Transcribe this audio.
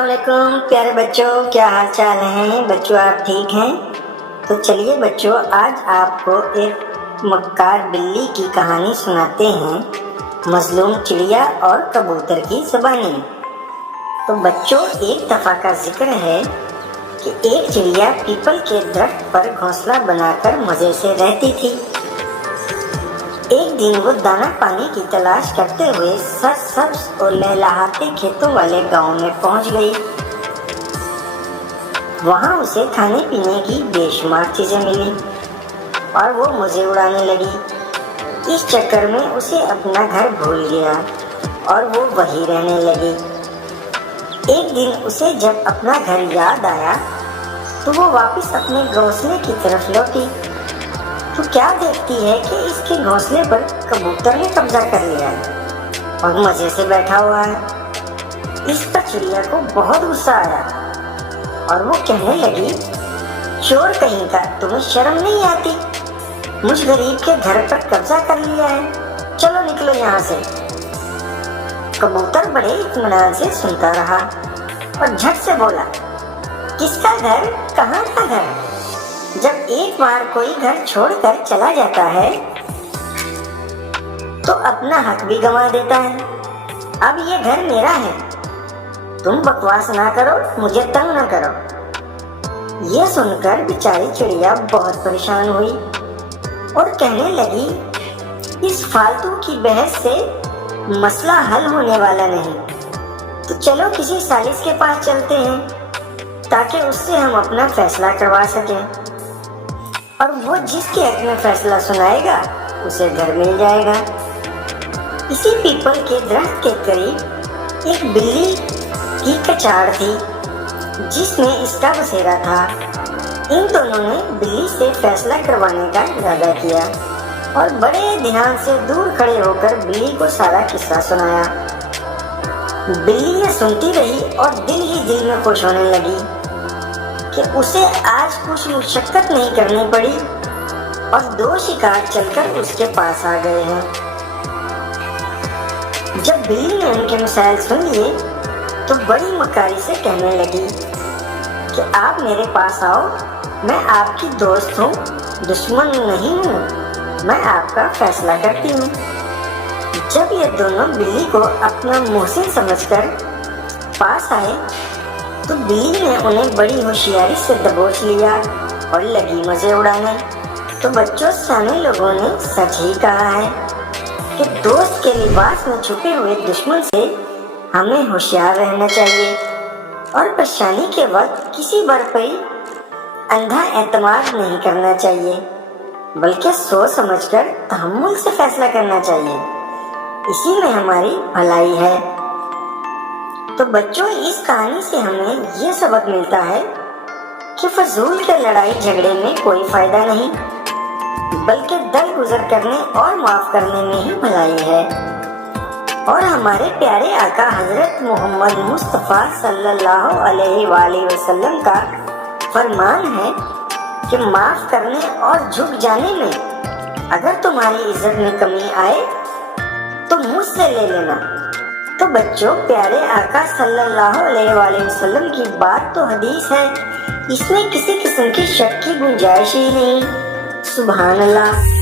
السلام علیکم پیارے بچوں، کیا حال چال ہیں بچوں؟ آپ ٹھیک ہیں؟ تو چلیے بچوں، آج آپ کو ایک مکار بلی کی کہانی سناتے ہیں، مظلوم چڑیا اور کبوتر کی زبانی۔ تو بچوں، ایک دفعہ کا ذکر ہے کہ ایک چڑیا پیپل کے درخت پر گھونسلہ بنا کر مزے سے رہتی تھی۔ ایک دن وہ دانا پانی کی تلاش کرتے ہوئے سرسبز اور لہلہاتے کھیتوں والے گاؤں میں پہنچ گئی۔ وہاں اسے کھانے پینے کی بے شمار چیزیں ملی اور وہ مزے اڑانے لگی۔ اس چکر میں اسے اپنا گھر بھول گیا اور وہ وہیں رہنے لگی۔ ایک دن اسے جب اپنا گھر یاد آیا تو وہ واپس اپنے گھونسلے کی طرف لوٹی تو کیا دیکھتی ہے کہ اس کے گھونسلے پر کبوتر نے قبضہ کر لیا ہے اور مزے سے بیٹھا ہوا ہے۔ اس پر چڑیا کو بہت غصہ آیا اور وہ کہنے لگی، چور کہیں کا، تمہیں شرم نہیں آتی؟ مجھ غریب کے گھر پر قبضہ کر لیا ہے، چلو نکلو یہاں سے۔ کبوتر بڑے اطمینان سے سنتا رہا اور جھٹ سے بولا، کس کا گھر؟ کہاں کا گھر؟ جب ایک بار کوئی گھر چھوڑ کر چلا جاتا ہے تو اپنا حق بھی گنوا دیتا ہے۔ اب یہ گھر میرا ہے، تم بکواس نہ کرو، مجھے تنگ نہ کرو۔ یہ سن کر بیچاری چڑیا بہت پریشان ہوئی اور کہنے لگی، اس فالتو کی بحث سے مسئلہ حل ہونے والا نہیں، تو چلو کسی سالس کے پاس چلتے ہیں تاکہ اس سے ہم اپنا فیصلہ کروا سکیں، اور وہ جس کے حق میں فیصلہ سنائے گا اسے گھر مل جائے گا۔ اسی پیپل کے درخت کے قریب ایک بلی کی کچاڑ تھی جس میں اس کا بسیرا تھا۔ ان دونوں نے بلی سے فیصلہ کروانے کا ارادہ کیا اور بڑے دھیان سے دور کھڑے ہو کر بلی کو سارا قصہ سنایا۔ بلی یہ سنتی رہی اور دل ہی دل میں خوش ہونے لگی کہ اسے آج کچھ مشقت نہیں کرنی پڑی اور 2 شکار چل کر اس کے پاس آ گئے ہیں۔ جب بلی نے ان کے مسائل سن لیے تو بڑی مکاری سے کہنے لگی کہ آپ میرے پاس آؤ، میں آپ کی دوست ہوں، دشمن نہیں ہوں، میں آپ کا فیصلہ کرتی ہوں۔ جب یہ دونوں بلی کو اپنا محسن سمجھ کر پاس آئے تو بلی نے انہیں بڑی ہوشیاری سے دبوچ لیا اور لگی مزے اڑانے۔ تو بچوں، سیانے لوگوں نے سچ ہی کہا ہے کہ دوست کے لباس میں چھپے ہوئے دشمن سے ہمیں ہوشیار رہنا چاہیے اور پریشانی کے وقت کسی پر اندھا اعتماد نہیں کرنا چاہیے، بلکہ سوچ سمجھ کر تحمل سے فیصلہ کرنا چاہیے، اسی میں ہماری بھلائی ہے۔ تو بچوں، اس کہانی سے ہمیں یہ سبق ملتا ہے کہ فضول کے لڑائی جھگڑے میں کوئی فائدہ نہیں، بلکہ درگزر کرنے اور معاف کرنے میں ہی بھلائی ہے۔ اور ہمارے پیارے آقا حضرت محمد مصطفیٰ صلی اللہ علیہ وآلہ وسلم کا فرمان ہے کہ معاف کرنے اور جھک جانے میں اگر تمہاری عزت میں کمی آئے تو مجھ سے لے لینا۔ تو بچوں، پیارے آقا صلی اللہ علیہ وآلہ وسلم کی بات تو حدیث ہے، اس میں کسی قسم کی شک کی گنجائش ہی نہیں۔ سبحان اللہ۔